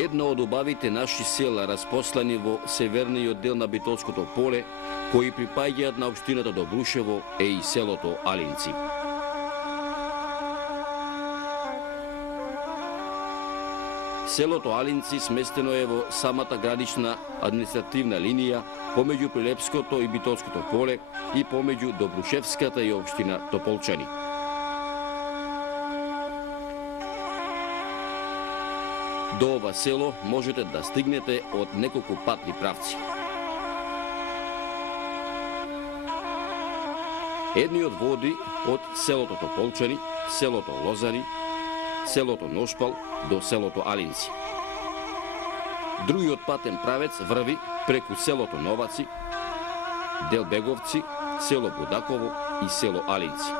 Една од убавите наши села распослани во северниот дел на Битолското поле, кои припаѓаат на општината Добрушево, е и селото Алинци. Селото Алинци сместено е во самата гранична административна линија помеѓу Прилепското и Битолското поле и помеѓу Добрушевската и општина Тополчани. До ова село можете да стигнете од неколку патни правци. Едниот води од селото Тополчани, селото Лозани, селото Ношпал до селото Алинци. Другиот патен правец врви преку селото Новаци, Делбеговци, село Будаково и село Алинци.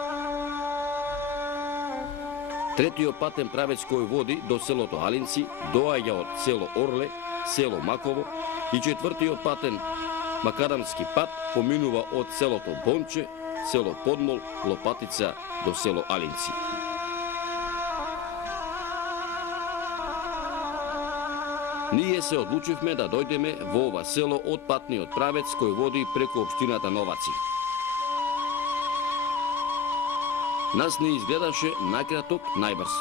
Третиот патен правец кој води до селото Алинци доаѓа од село Орле, село Маково и четвртиот патен макадамски пат поминува од селото Бонче, село Подмол, Лопатица до село Алинци. Ние се одлучивме да дојдеме во ова село од патниот правец кој води преку општината Новаци. Нас не изгледаше најкраток, најбрз.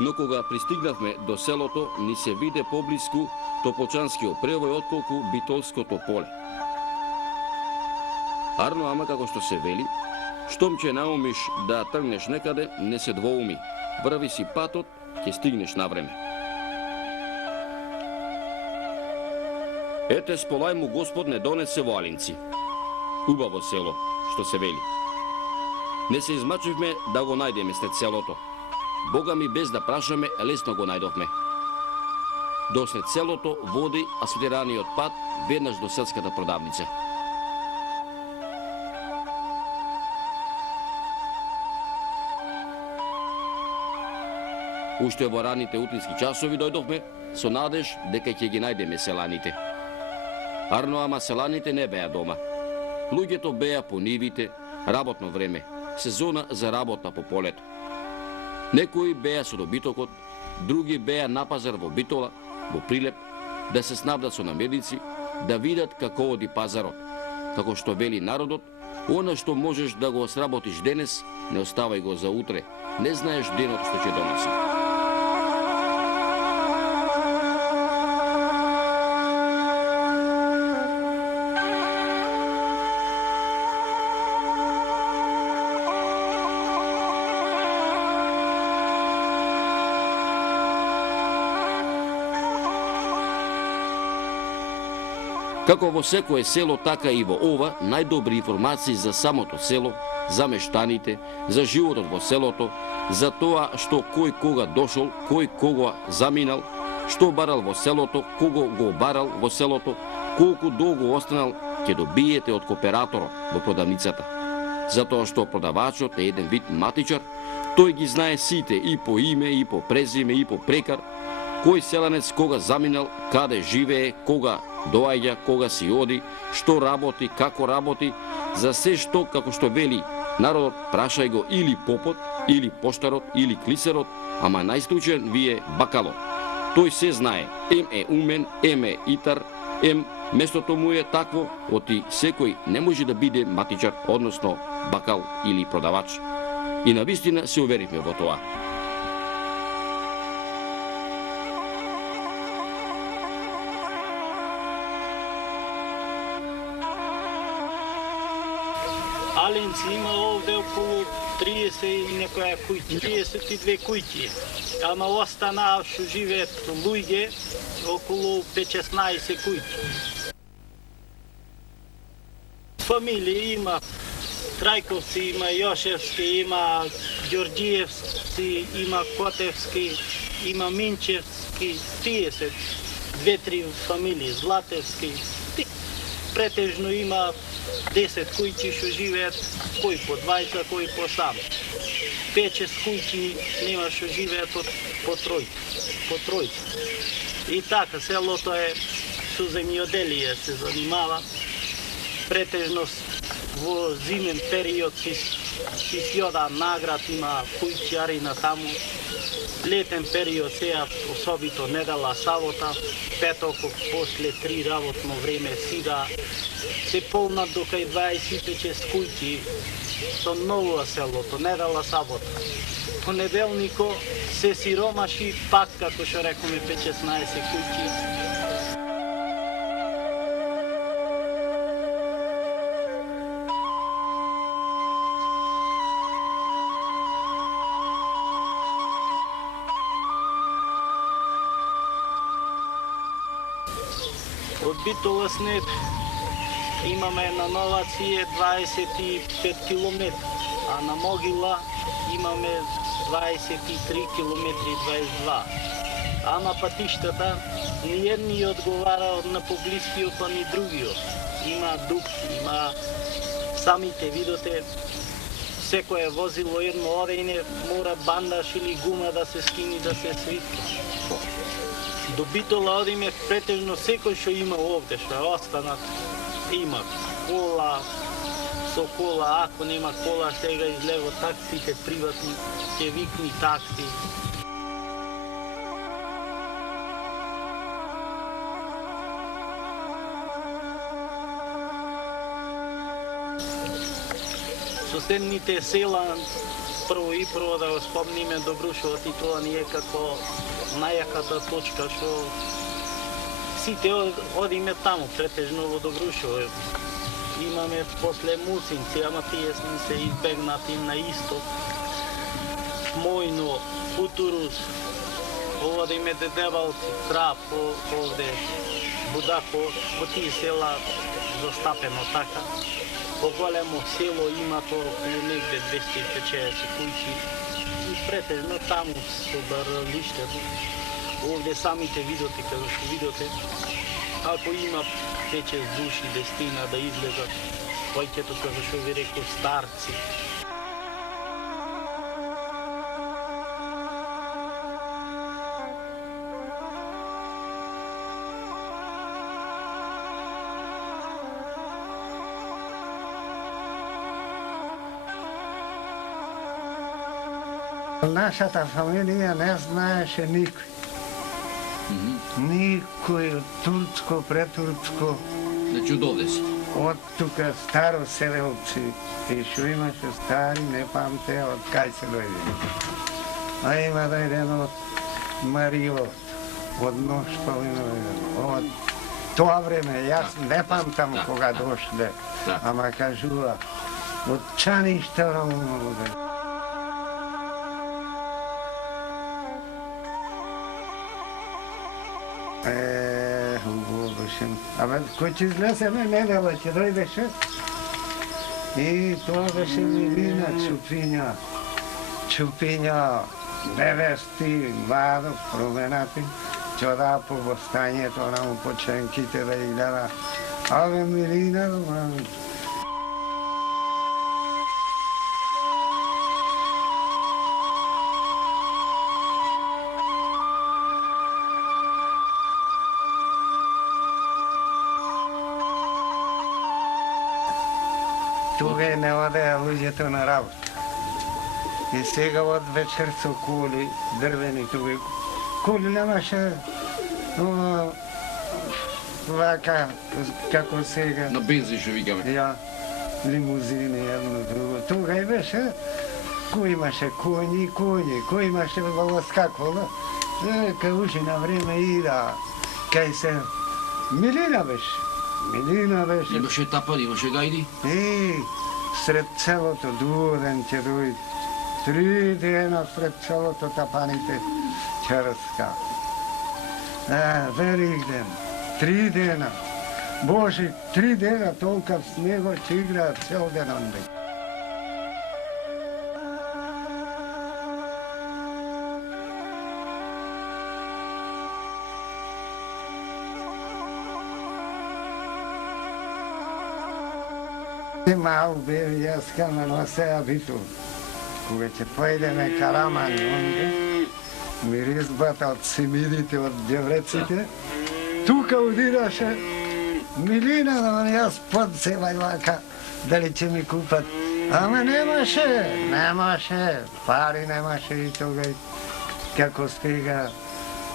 Но кога пристигнавме до селото, ни се виде поблиску Тополчанскиот превој отколку Битолското поле. Арно, ама како што се вели, штом ќе наумиш да тргнеш некаде, не се двоуми. Врви си патот, ќе стигнеш на време. Ете, сполај му Господ не донесе во Алинци. Убаво село, што се вели. Не се измачивме да го најдеме след селото. Бога ми без да прашаме, лесно го најдовме. Дослед селото води асфалтираниот пат веднаш до селската продавница. Уште во раните утрински часови дојдовме со надеж дека ќе ги најдеме селаните. Арно, ама селаните не беа дома. Луѓето беа по нивите, работно време, сезона за работа по полето. Некои беа со добитокот, други беа на пазар во Битола, во Прилеп, да се снабдат со намирници, да видат како оди пазарот. Како што вели народот, она што можеш да го сработиш денес, не оставај го за утре. Не знаеш денот што ќе доноси. Како во секое село, така и во ова, најдобри информации за самото село, за мештаните, за животот во селото, за тоа што кој кога дошол, кој кога заминал, што барал во селото, кого го барал во селото, колку долго останал, ќе добиете од кооператорот во продавницата. Затоа што продавачот е еден вид матичар, тој ги знае сите и по име, и по презиме, и по прекар, кој селанец кога заминал, каде живее, кога доаѓа, кога си оди, што работи, како работи, за се што, како што вели народот, прашај го или попот, или поштарот, или клисерот, ама најслучен ви е бакалот. Тој се знае, ем е умен, ем е итар, ем местото му е такво, оти секој не може да биде матичар, односно бакал или продавач. И навистина се уверивме во тоа. Алинци има овде околу 30 и некоја куќи, 32 куќи, ама останаа што живеат луѓе околу 15-16 куќи. Фамилии има Трајковци, има Јошевски, има Ѓорѓиевски, има Котевски, има Минчевски, тие се 2-3 фамилии, Златевски. Претежно има 10 кујки што живеат, кој по 20, кој по 8. 5-6 кујки нема што живеат по тројца. И така, селото е со земјоделие се занимава. Претежно во зимен период си си одам наград, има кујчари на таму. летен период сега, особито недела, сабота, петокот, после 3 работно време сида, се полнат до кај 26 куќи, со ново селото, недела, сабота. Понеделнико се сиромаши, пак, како што рекоме, 5-16 куќи. Од Битола-Снеп имаме на Новација 25 км, а на Могила имаме 23 км 22. А на патиштата ни едни одговара на поблискиот, па ни другиот. Има дук, има самите видоте, секое возило едно одење мора бандаш или гума да се скини, да се свитка. До Битола одиме претежно секој што има овде, што е останат. Има кола, со кола, ако нема кола, сега излево таксите приватни, ќе викни такси. Соседните села, прво да го спомниме Добрушовот, и тоа ни е како најаката точка што сите одиме таму, претежно во Добрушово. Имаме после Мусинци, ама тие се избегнати на исток. Мојно, Футурус, одиме Дедевалци, Трап, овде, Будако, во тие села застапено така. Поголемо село има тоа околу негде 250 куќи и претежно таму со баралиштето. Овде самите видоте, како што видоте, ако има 5-6 души, 10 да излезат, појќето, како што ви реков, старци. Нашата фамилија не знаеше никој. Никој од турско, претурско. Значи од овде си? Од тука старо селелци. И што имаше стари, не памте од кај се дојде. А има дојден од Мариот, од Ношпалино, од тоа време, јас не памтам кога дошле, ама кажува, од Чаништа рамуваме. Хубаво беше. Абе, кој ќе излеземе недела, ќе дојдеше. И тоа беше Милина Чупиња. Чупиња, невести, младо, променати, ќе одаа по востанието, онамо по ченките да ги гледа. Абе, Милина, Тука не одеа луѓето на работа. И сега од вечер со коли, дрвени тука. Коли немаше вака, како сега. На бензин што викаме. Ја, лимузини, едно друго. Тука и беше, кој имаше коњи, кој имаше волоскаквала. Кај уши на време ида, кај се Милина беше. Милина беше. Имаше тапани, имаше гајди? И сред целото дуоден ќе дојде. 3 дена сред целото тапаните ќе раска. Великден, 3 дена. Боже, 3 дена толкав снего ќе играат цел ден онде. Мал бев јас кај на сеја Битол. Кога ќе појдеме Карамани онде, миризбата од семидите, од ѓевреците, тука удираше Милина, да јас подсела и вака, дали ќе ми купат. Ама немаше, пари немаше и тога. како сега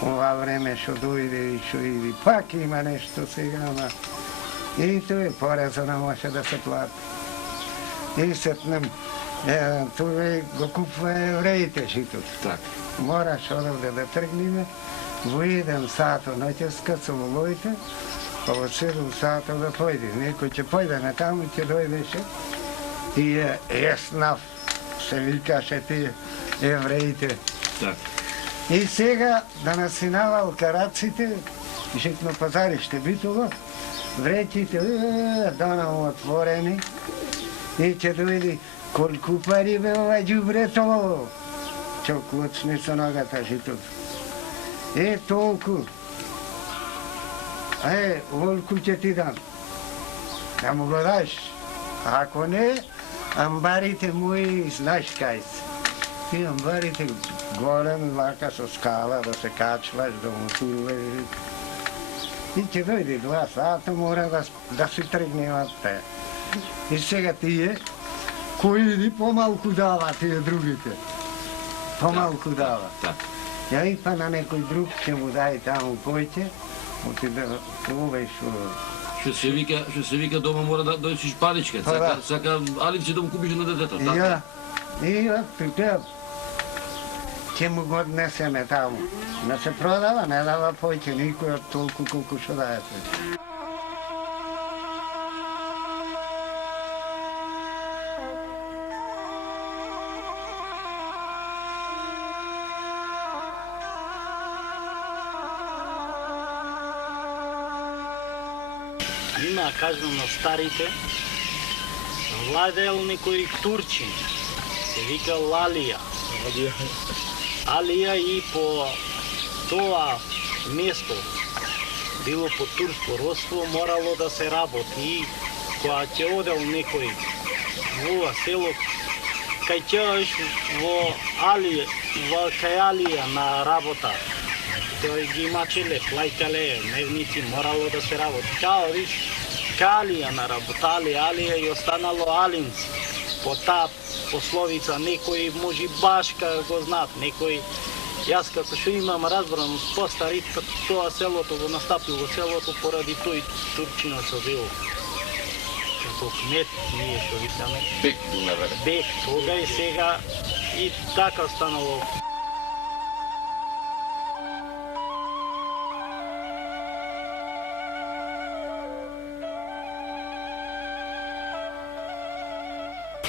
ова време што дојде и што иди, пак има нешто сега, ама и тоа пореза не може да се плати. И сетнем, тоа го купува евреите житото. Так. Мораш одавде да тргнеме, во 1 сат ноќеска со луѓето, па во 7 сата да појде. Некој ќе појде на таму, ќе дојдеше и еснав, се викаше тие евреите. Так. И сега да насинавал караците, житно пазариште битово, вреќите донамо отворени и ќе дојде колку пари бе ова ѓубрето, ќе клучни со ногата житото. Толку. Волку ќе ти дам. Да му го даш. Ако не, амбарите мои знаеш кај се. И амбарите голем, вака со скала, да се качваш, да му турваш. И ќе дојде 2 сата, мора да си тргне од те. И сега тие, кои иди помалку дава тие другите. Помалку дава. Ја и па на некој друг ќе му дај таму појќе, оти да овој Што се вика дома мора да дојдеш паричка, сака алипче да му купиш на детето, така? И тука ќе му го однесеме таму. Не се продава, не дава појќе никој од толку колку што дајате. Има, кажам на старите, владеел некој турчин, се вика Лалија. Алија и по тоа место било по турско родство, морало да се работи. И кога ќе одел некој во ова село, кај ќе кај Алија на работа, тој ги мачеле, плајтале, дневници, морало да се работи. Као виж, Алија на работа, Алија и останало Алинци. По таа пословица, некои може баш го знаат, некои, јас како што имам разбрано постари, тоа селото го настапило селото поради тој турчина што бил. Како кмет, ние што викаме. Бек бил навере. Бек, тога и сега и така останало.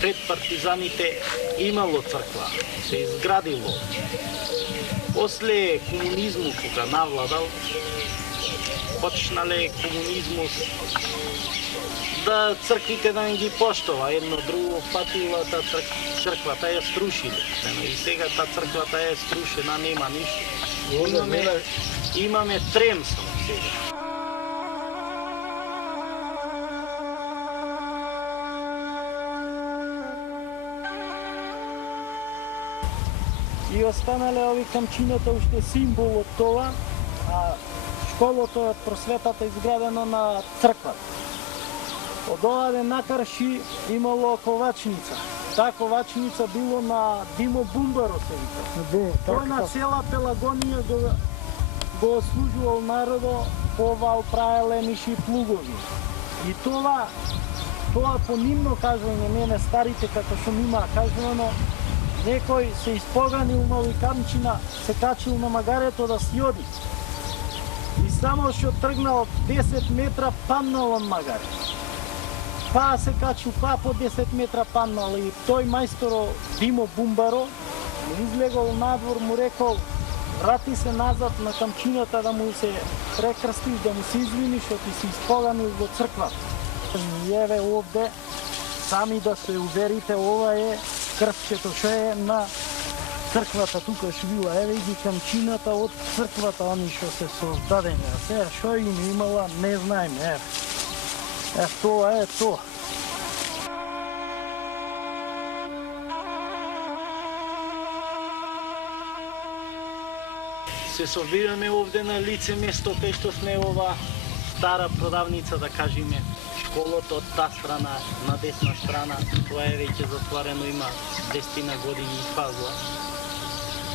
Пред партизаните имало црква, се изградило. После комунизму кога навладал, почнале комунизмус да црквите да не ги поштова, едно друго фатила та црквата ја струшиле. И сега та црквата е струшена, нема ништо. Имаме трем само сега. И останале ови камчината уште символ од тоа, а школото од просветата изградено на црквата. Од оваде накарши имало ковачница. Таа ковачница било на Димо Бумбаро се вика. Тој на цела Пелагонија го служувал народо, повал праеле миши плугови. И тоа по нивно кажување, мене старите како што нима кажувано, некој се испоганил на овој камчина, се качил на магарето да си оди. И само што тргнал 10 метра, паднал он магаре. Па се качил, па по 10 метра паднал и тој мајсторо Димо Бумбаро излегол надвор, му рекол, врати се назад на камчината да му се прекрстиш, да му се извиниш, што ти си испоганил во црквата. Еве овде, сами да се уверите, ова е крстчето што е на црквата тука што била, еве ги камчината од црквата, они што се создадени. А сега што им имала, не знаеме, тоа е тоа. Се собираме овде на лице место, кај што сме ова стара продавница, да кажеме. Школото од таа страна, на десна страна, тоа е веќе затворено, има 10 години и пазла.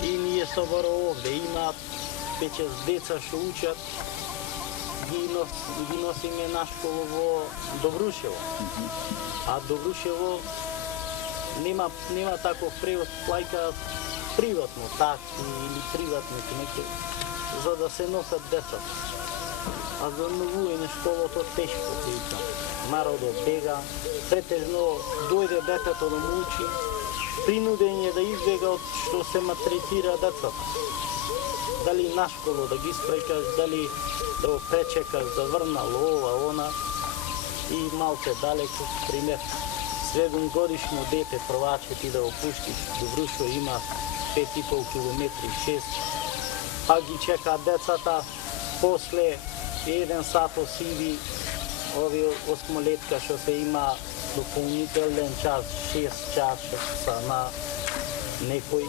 и ние собора овде. Има веќе деца што учат, ги носиме на школу во Добрушево. А Добрушево нема таков превоз, плајка приватно такси или приватни неки, за да се носат децата. А за новување школото тешко се ика. Народот бега, претежно дојде детето да му учи, принуден е да избега од што се малтретира децата. Дали на школу да ги спрекаш, дали да го пречекаш, да врнало ова, она. И малце далеко, пример, 7 годишно дете прваче ти да го пуштиш, Добрушо има 5,5 километри, 6, пак ги чека децата, после 1 сат осиди ови осмолетка што се има дополнителен час, 6 часа на некој.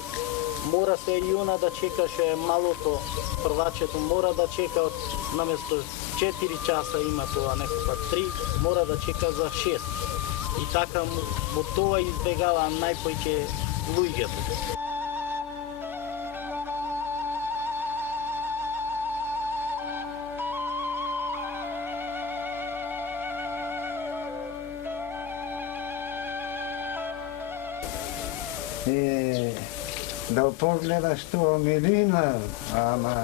Мора се и она да чека што е малото, првачето мора да чека од наместо 4 часа има тоа некоја 3, мора да чека за 6. И така во тоа избегава најпојќе луѓето. И да погледаш тоа милина, ама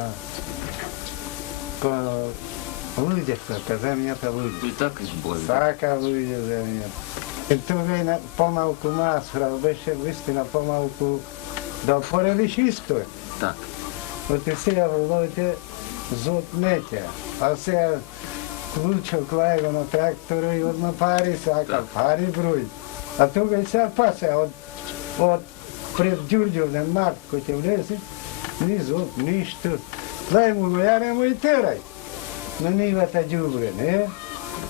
по луѓето, ка земјата луѓе. И така збори. Така луѓе земјата. И тоа е помалку масра, беше вистина помалку да поредиш исто. Так. Оти сега во луѓе зот нете, а сега клучо клајга на трактора и одма пари сака, пари број. А тога и сега пасе од пред Ѓурѓовден март кој ќе влезе, ни зот, ништо. Клај му го јаремо и терај. На нивата ѓубре, не?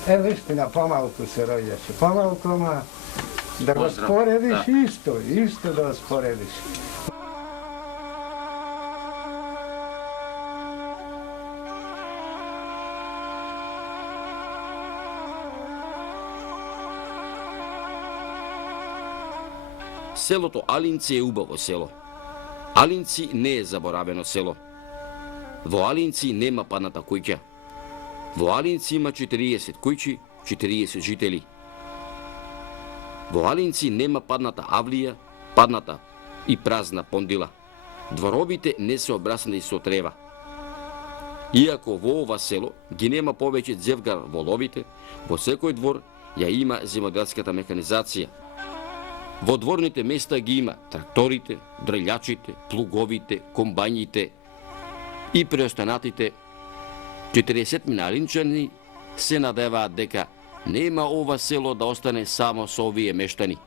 Вистина, помалку се роѓаше. Помалку, ама да го споредиш исто да го споредиш. Селото Алинци е убаво село. Алинци не е заборавено село. Во Алинци нема падната куќа. Во Алинци има 40 куќи, 40 жители. Во Алинци нема падната авлија, падната и празна пондила. Дворовите не се обраснати со трева. Иако во ова село ги нема повеќе ѕевгар во ловите, во секој двор ја има земјоделската механизација. Во дворните места ги има тракторите, дрелјачите, плуговите, комбањите и преостанатите 40 алинчани се надеваат дека нема ова село да остане само со овие мештани.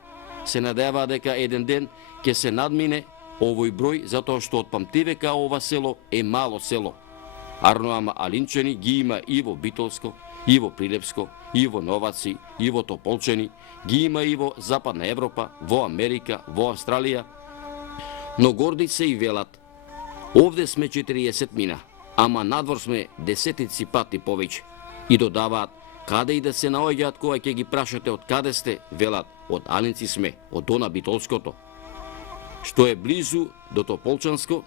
Се надеваат дека еден ден ќе се надмине овој број затоа што од памтивека ова село е мало село. Арно ама алинчани ги има и во Битолско, и во Прилепско, и во Новаци, и во Тополчени, ги има и во Западна Европа, во Америка, во Австралија. Но горди се и велат, овде сме 40 ама надвор сме десетици пати повеќе. И додаваат, каде и да се наоѓаат кога ќе ги прашате од каде сте, велат, од Алинци сме, од Дона Битолското. Што е близу до Тополчанско,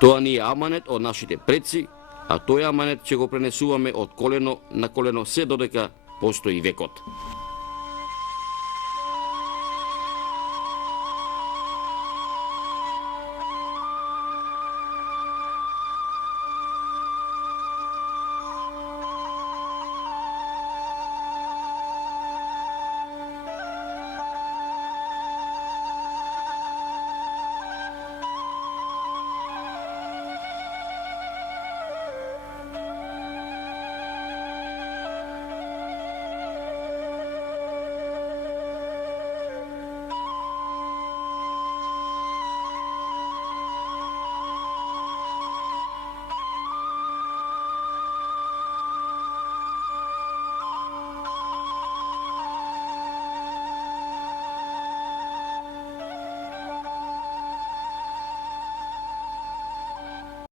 тоа ни е аманет од нашите предци, а тој аманет ќе го пренесуваме од колено на колено се додека постои векот.